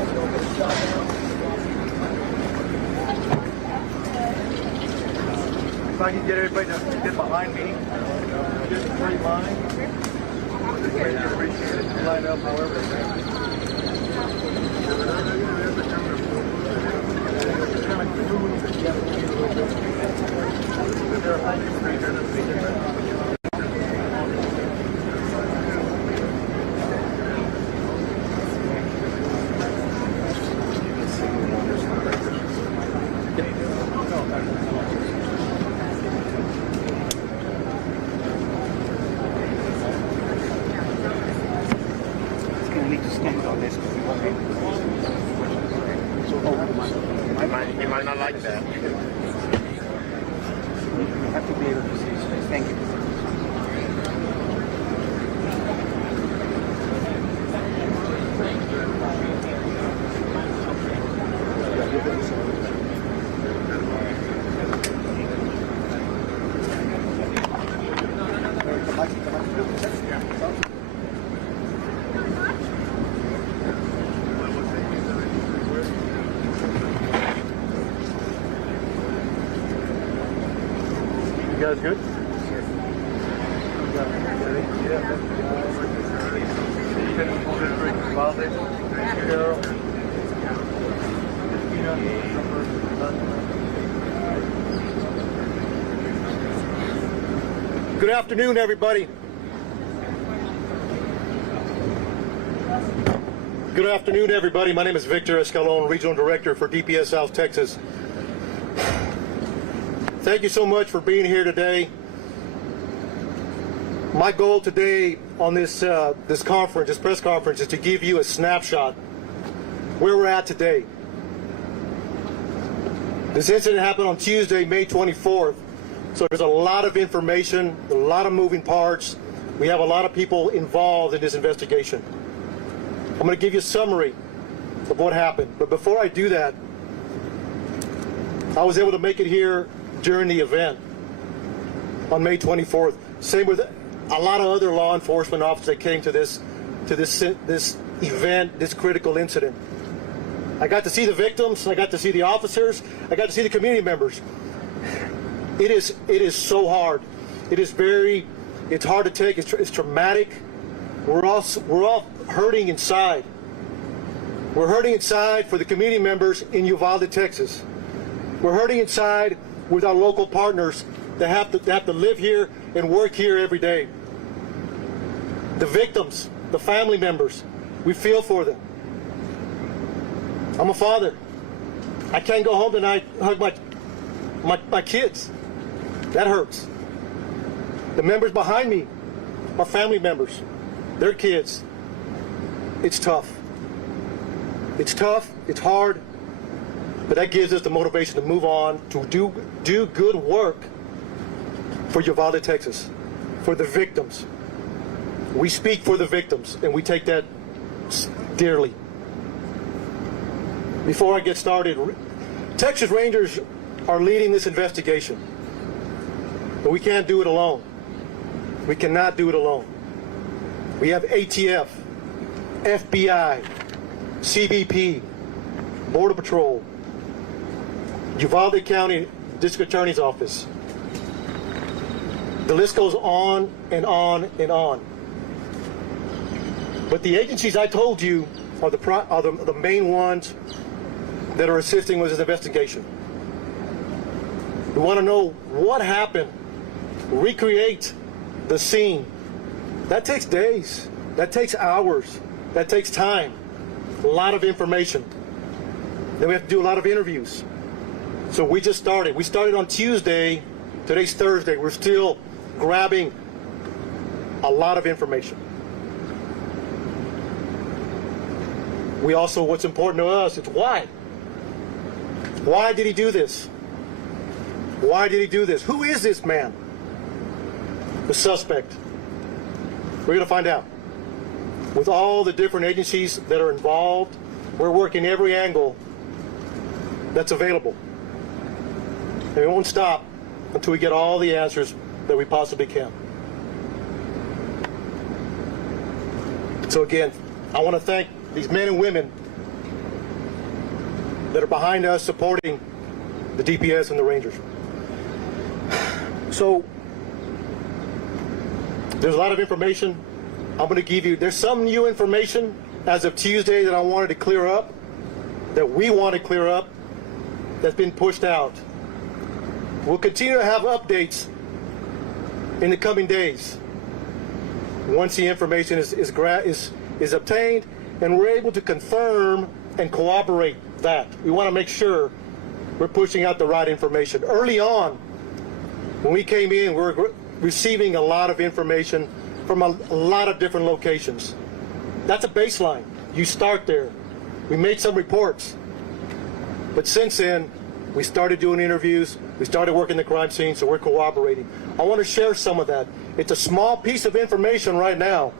If I can get everybody to get behind me, just a straight line. Line up, however. Need to stand on this because we won't be able to see. He might not like that. We have to be able to see. Thank you. You guys good? Good afternoon, everybody. Good afternoon, everybody. My name is Victor Escalon, Regional Director for DPS South Texas. Thank you so much for being here today. My goal today on this press conference, is to give you a snapshot where we're at today. This incident happened on Tuesday, May 24th. So there's a lot of information, a lot of moving parts. We have a lot of people involved in this investigation. I'm going to give you a summary of what happened. But before I do that, I was able to make it here during the event on May 24th. Same with a lot of other law enforcement officers that came to this event, this critical incident. I got to see the victims, I got to see the officers, I got to see the community members. It is so hard. It's hard to take. It's traumatic. We're all hurting inside. We're hurting inside for the community members in Uvalde, Texas. We're hurting inside with our local partners that have to live here and work here every day. The victims, the family members, we feel for them. I'm a father. I can't go home tonight and hug my kids. That hurts. The members behind me are family members. Their kids. It's tough. It's tough. It's hard. But that gives us the motivation to move on, to do good work for Uvalde, Texas, for the victims. We speak for the victims, and we take that dearly. Before I get started, Texas Rangers are leading this investigation. But we can't do it alone. We cannot do it alone. We have ATF, FBI, CBP, Border Patrol, Uvalde County District Attorney's Office. The list goes on and on and on. But the agencies I told you are the main ones that are assisting with this investigation. We want to know what happened. Recreate the scene. That takes days. That takes hours. That takes time. A lot of information. Then we have to do a lot of interviews. So we just started. We started on Tuesday. Today's Thursday. We're still grabbing a lot of information. We also, what's important to us, it's why. Why did he do this? Why did he do this? Who is this man? The suspect. We're going to find out. With all the different agencies that are involved, we're working every angle that's available. And we won't stop until we get all the answers that we possibly can. So again, I want to thank these men and women that are behind us supporting the DPS and the Rangers. So there's a lot of information I'm going to give you. There's some new information as of Tuesday that I wanted to clear up, that we want to clear up, that's been pushed out. We'll continue to have updates in the coming days once the information is obtained and we're able to confirm and corroborate that. We want to make sure we're pushing out the right information. Early on, when we came in, we were receiving a lot of information from a lot of different locations. That's a baseline. You start there. We made some reports. But since then, we started doing interviews. We started working the crime scene, so we're cooperating. I want to share some of that. It's a small piece of information right now,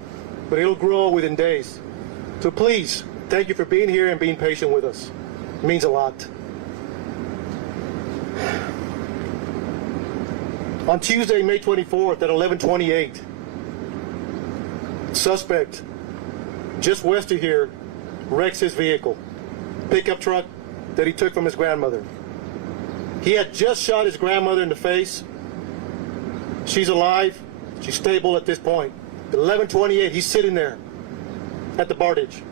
but it'll grow within days. So please, thank you for being here and being patient with us. It means a lot. On Tuesday, May 24th at 11:28, suspect just west of here wrecks his vehicle, pickup truck that he took from his grandmother. He had just shot his grandmother in the face. She's alive. She's stable at this point. At 11:28, he's sitting there at the Bardage.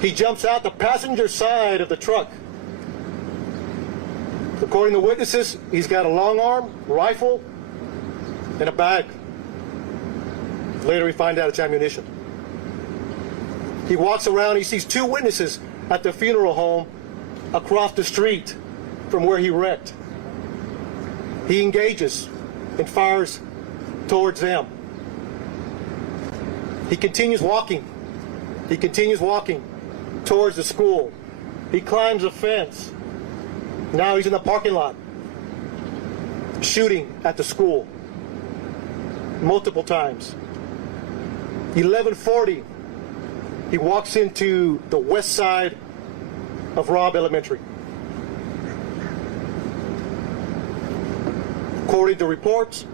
He jumps out the passenger side of the truck. According to witnesses, he's got a long arm, rifle, and a bag. Later we find out it's ammunition. He walks around, he sees two witnesses at the funeral home across the street from where he wrecked. He engages and fires towards them. He continues walking. He continues walking towards the school. He climbs a fence. Now he's in the parking lot, shooting at the school multiple times. 11:40, he walks into the west side of Robb Elementary. According to reports,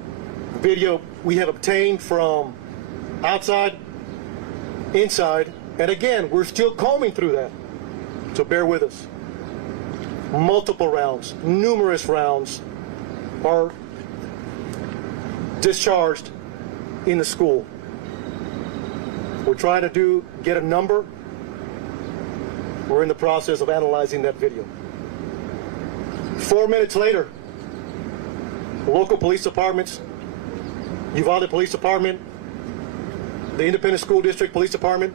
video we have obtained from outside, inside, and again, we're still combing through that, so bear with us. Multiple rounds, numerous rounds are discharged in the school. We're trying to get a number. We're in the process of analyzing that video. 4 minutes later, local police departments, Uvalde Police Department, the Independent School District Police Department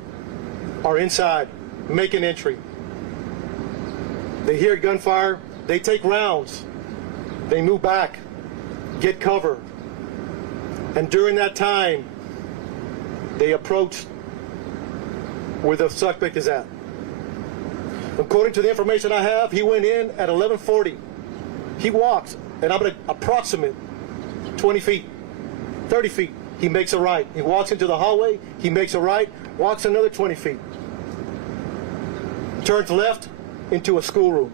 are inside, making entry. They hear gunfire, they take rounds, they move back, get cover. And during that time, they approach where the suspect is at. According to the information I have, he went in at 11:40. He walks, and I'm going to approximate 20 feet, 30 feet. He makes a right. He walks into the hallway, he makes a right, walks another 20 feet. Turns left into a schoolroom,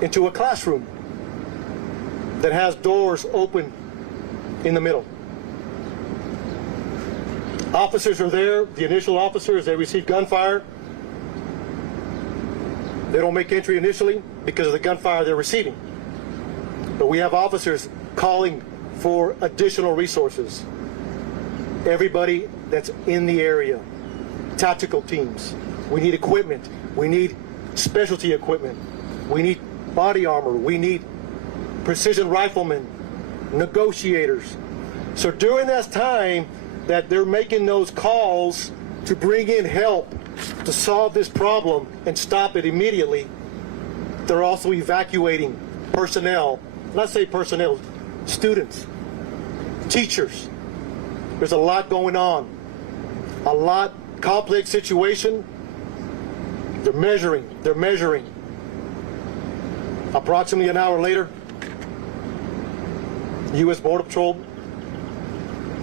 into a classroom that has doors open in the middle. Officers are there, the initial officers, they receive gunfire. They don't make entry initially because of the gunfire they're receiving. But we have officers calling for additional resources. Everybody that's in the area, tactical teams. We need equipment. We need specialty equipment. We need body armor. We need precision riflemen, negotiators. So during that time that they're making those calls to bring in help to solve this problem and stop it immediately, they're also evacuating personnel. Let's say personnel, students, teachers. There's a lot going on. A lot complex situation. They're measuring. Approximately an hour later, U.S. Border Patrol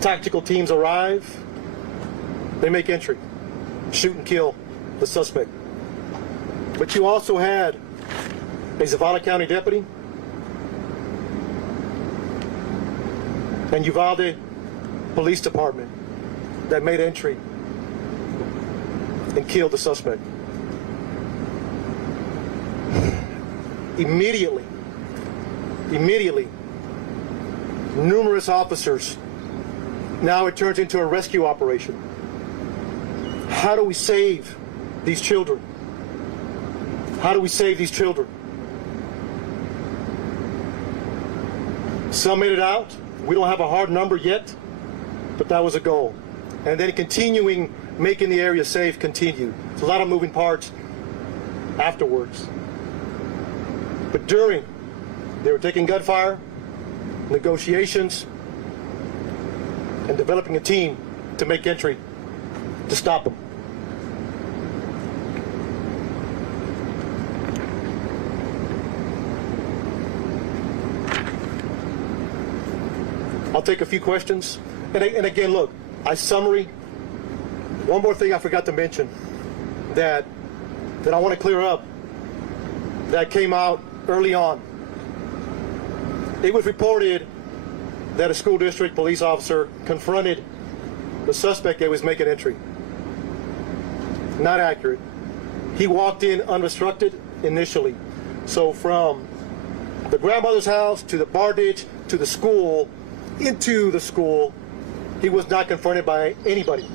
tactical teams arrive. They make entry, shoot and kill the suspect. But you also had a Zavala County deputy and Uvalde Police Department that made entry and killed the suspect. immediately, numerous officers. Now it turns into a rescue operation. How do we save these children? How do we save these children? Some made it out. We don't have a hard number yet, but that was a goal. And then continuing, making the area safe continued. It's a lot of moving parts afterwards. But during, they were taking gunfire, negotiations, and developing a team to make entry to stop them. I'll take a few questions. And again, look, summary. One more thing I forgot to mention that I want to clear up that came out early on. It was reported that a school district police officer confronted the suspect that was making entry. Not accurate. He walked in unobstructed initially. So from the grandmother's house to the bar ditch to the school, into the school, he was not confronted by anybody.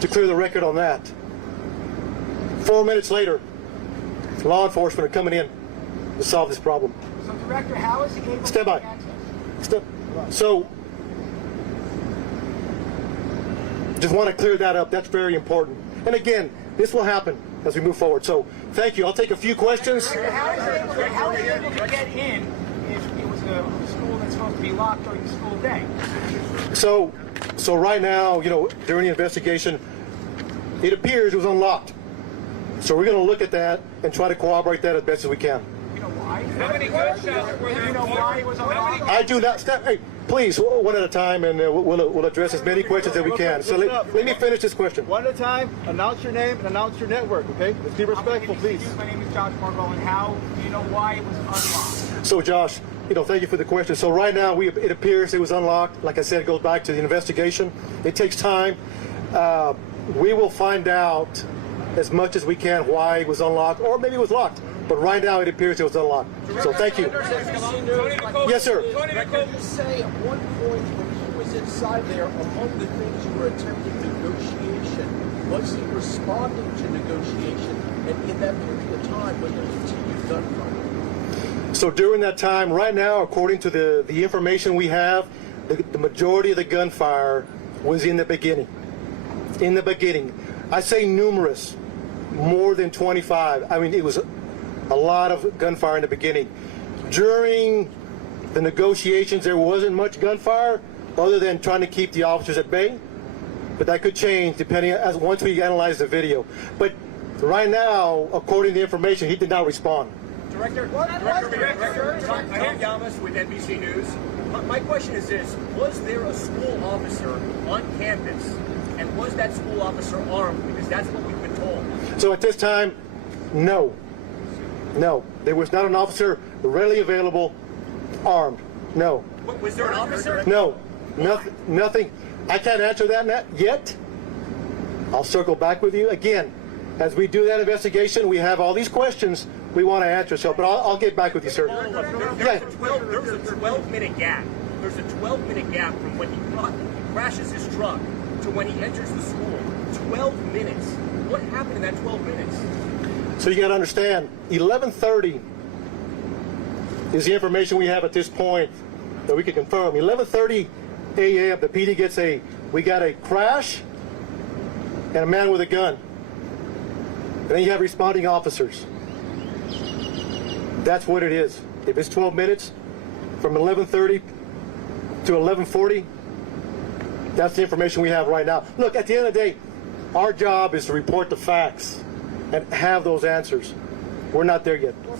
To clear the record on that. 4 minutes later, law enforcement are coming in to solve this problem. So, Director, how is he able Stand by. to access? So, just want to clear that up. That's very important. And again, this will happen as we move forward. So, thank you. I'll take a few questions. How is he able to get in if it was a school that's supposed to be locked during the school day? So right now, during the investigation, it appears it was unlocked. So we're going to look at that and try to corroborate that as best as we can. You know why? How many gunshots were there? You know why it was unlocked? I do not. Hey, please, one at a time, and we'll address as many questions as we can. So let me finish this question. One at a time. Announce your name and announce your network. Okay? Let's be respectful, please. My name is Josh Margot, and how do you know why it was unlocked? So, Josh, thank you for the question. So right now, it appears it was unlocked. Like I said, it goes back to the investigation. It takes time. We will find out as much as we can why it was unlocked, or maybe it was locked. But right now, it appears it was unlocked. So thank you. Yes, sir. You say at one point when he was inside there, among the things you were attempting negotiation, was he responding to negotiation? And in that period of time, was there continued gunfire? So during that time, right now, according to the information we have, the majority of the gunfire was in the beginning. In the beginning. I say numerous, more than 25. I mean, it was a lot of gunfire in the beginning. During the negotiations, there wasn't much gunfire other than trying to keep the officers at bay. But that could change depending once we analyze the video. But right now, according to the information, he did not respond. Director, I am Yamas with NBC News. My question is this: was there a school officer on campus, and was that school officer armed? Because that's what we've been told. So at this time, no. No, there was not an officer readily available, armed. No. Was there an officer? No, nothing. I can't answer that yet. I'll circle back with you again. As we do that investigation, we have all these questions we want to answer. So, but I'll get back with you, sir. There's a 12-minute gap. There's a 12-minute gap from when he crashes his truck to when he enters the school. 12 minutes. What happened in that 12 minutes? So you got to understand, 11:30 is the information we have at this point that we can confirm. 11:30 a.m. the PD gets we got a crash and a man with a gun. And then you have responding officers. That's what it is. If it's 12 minutes, from 11:30 to 11:40, that's the information we have right now. Look, at the end of the day, our job is to report the facts and have those answers. We're not there yet. Over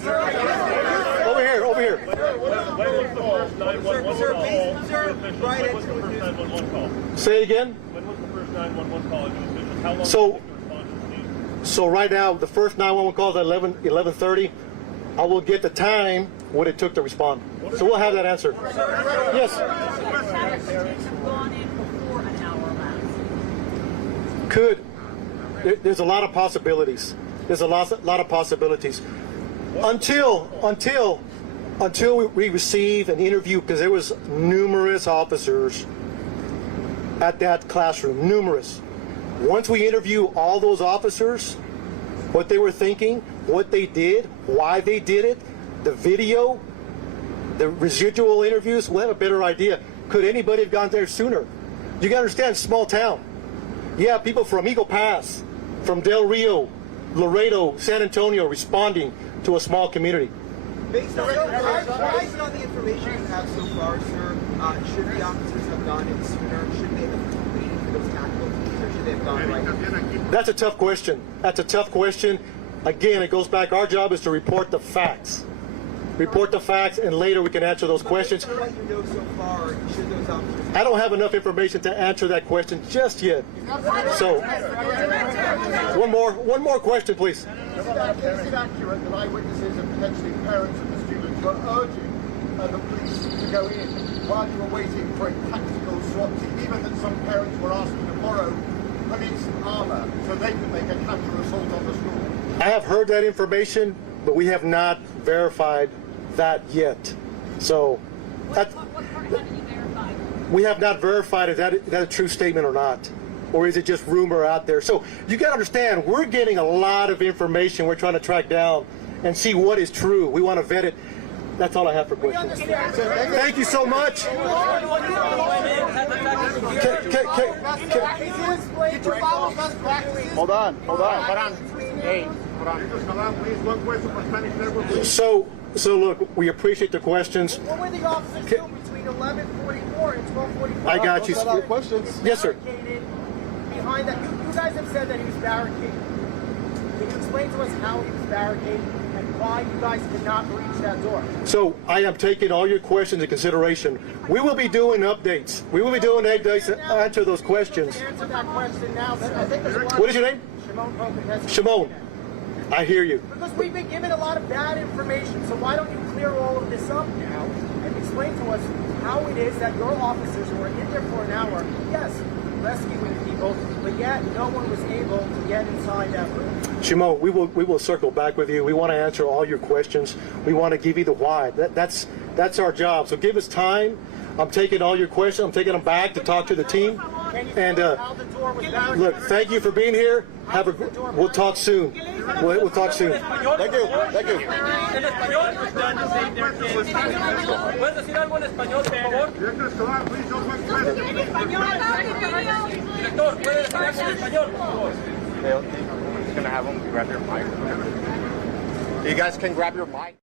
here. When was the first 911 call? Say it again. When was the first 911 call? How long So did it take to respond to the scene? So right now, the first 911 call is at 11:30. I will get the time what it took to respond. So we'll have that answer. Yes. Could. There's a lot of possibilities. There's a lot of possibilities. Until we receive an interview, because there was numerous officers at that classroom, numerous. Once we interview all those officers, what they were thinking, what they did, why they did it, the video, the residual interviews, we'll have a better idea. Could anybody have gone there sooner? You gotta understand, small town. Yeah, people from Eagle Pass, from Del Rio, Laredo, San Antonio responding to a small community. Based on the information you have so far, sir, should the officers have gone in sooner? Should they have waited for those tactical teams, or should they have gone right? That's a tough question. That's a tough question. Again, it goes back, our job is to report the facts. Report the facts, and later we can answer those questions. Based on what you know so far, should those officers... I don't have enough information to answer that question just yet. So, one more question, please. Is it accurate that eyewitnesses and potentially parents of the students were urging the police to go in while you were waiting for a tactical SWAT team, even that some parents were asking to borrow police armor so they could make a counter assault on the school? I have heard that information, but we have not verified that yet. So, What part haven't you verified? we have not verified is that a true statement or not. Or is it just rumor out there? So you got to understand, we're getting a lot of information we're trying to track down and see what is true. We want to vet it. That's all I have for questions. Thank you so much. Hold on. Hey, So look, we appreciate the questions. What were the officers doing between 11:44 and 12:45? I got you. Questions? Yes, sir. Barricaded behind that. You guys have said that he was barricaded. Can you explain to us how he was barricaded and why you guys did not breach that door? So I am taking all your questions into consideration. We will be doing updates. We will be doing updates to answer those questions. Answer that question now. I think there's a lot What is your name? Shimon Pope. Shimon. I hear you. Because we've been given a lot of bad information, so why don't you clear all of this up now and explain to us how it is that your officers who were in there for an hour, yes, rescuing people, but yet no one was able to get inside that room. Shimon, we will circle back with you. We want to answer all your questions. We want to give you the why. That's our job. So give us time. I'm taking all your questions. I'm taking them back to talk to the team. And look, thank you for being here. We'll talk soon. We'll talk soon. Thank you. En español, ¿puedes decir algo en español, por favor? Director, ¿puede decir algo en español, por favor? He's gonna have them grab your mic. You guys can grab your mic.